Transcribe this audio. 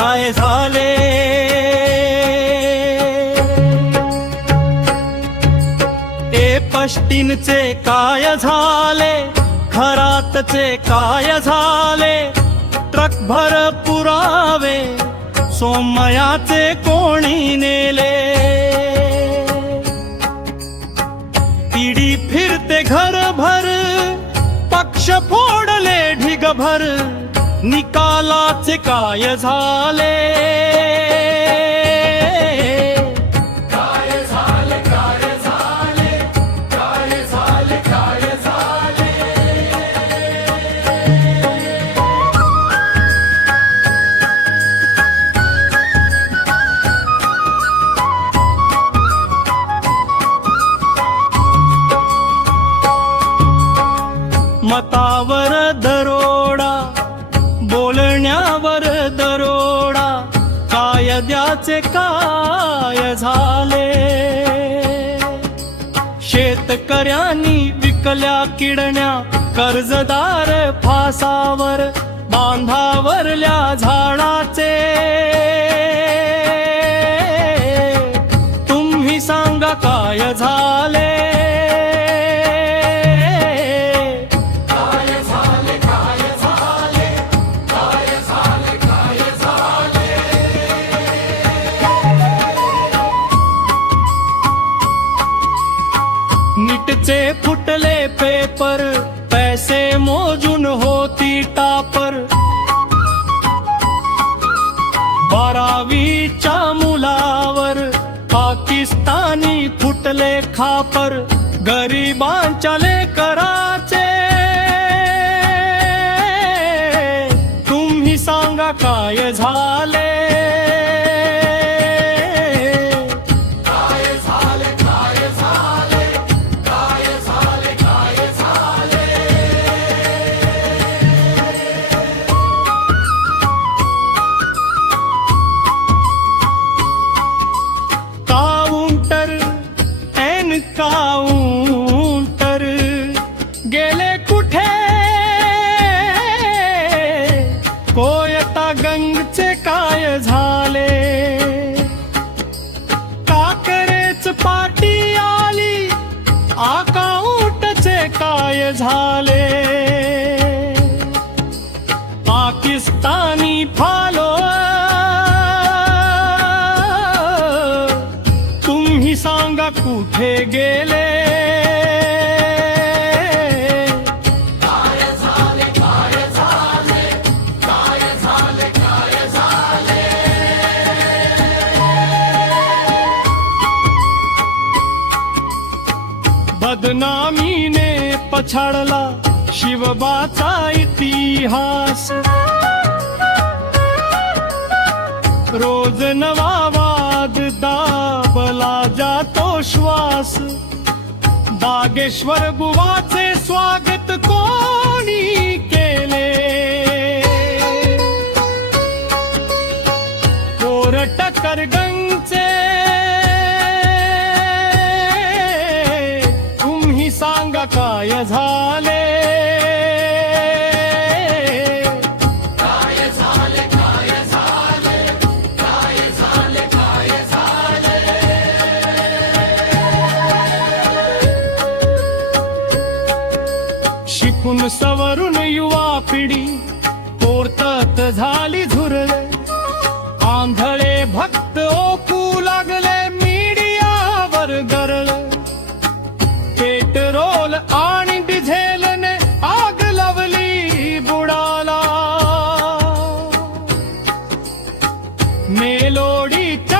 काय झाले ते पष्टींचे काय झाले खरातचे काय झाले ट्रकभर पुरावे सोमयाचे कोणी नेले पिढी फिरते घरभर पक्ष फोडले ढिगभर निकालाचे काय झाले मतावर दरोडा बोलण्यावर दरोडा कायद्याचे काय झाले शेतकऱ्यांनी विकल्या किडण्या कर्जदार फासावर बांधावरल्या झाडाचे तुम्ही सांगा काय झाले नीटचे फुटले पेपर पैसे मोजून होती टापर 12वीच्या मुलावर पाकिस्तानी फुटले खापर गरिबांच्या लेकराचे तुम्ही सांगा काय झाले काउंटर गेले कुठे कोयता गंगचे काय झाले काकरेच पाटी आली अकाउंटचे काय झाले पाकिस्तानी फॉलो तुम्ही सांगा कुठे गेले काय झाले काय झाले काय झाले काय झाले बदनामीने पछाडला शिवबाचा इतिहास रोज नवा वाद दाबला जातो श्वास बागेश्वर बुवाचे स्वागत कोणी केले कोरट करगंगचे तुम्ही सांगा काय झाले शिकून सवरून युवा पिढी पोरतत झाली झुरळ आंधळे भक्त ओकू लागले मीडियावर गरळ पेट्रोल आणि डिझेलने आग लावली बुडाला मेलोडीच्या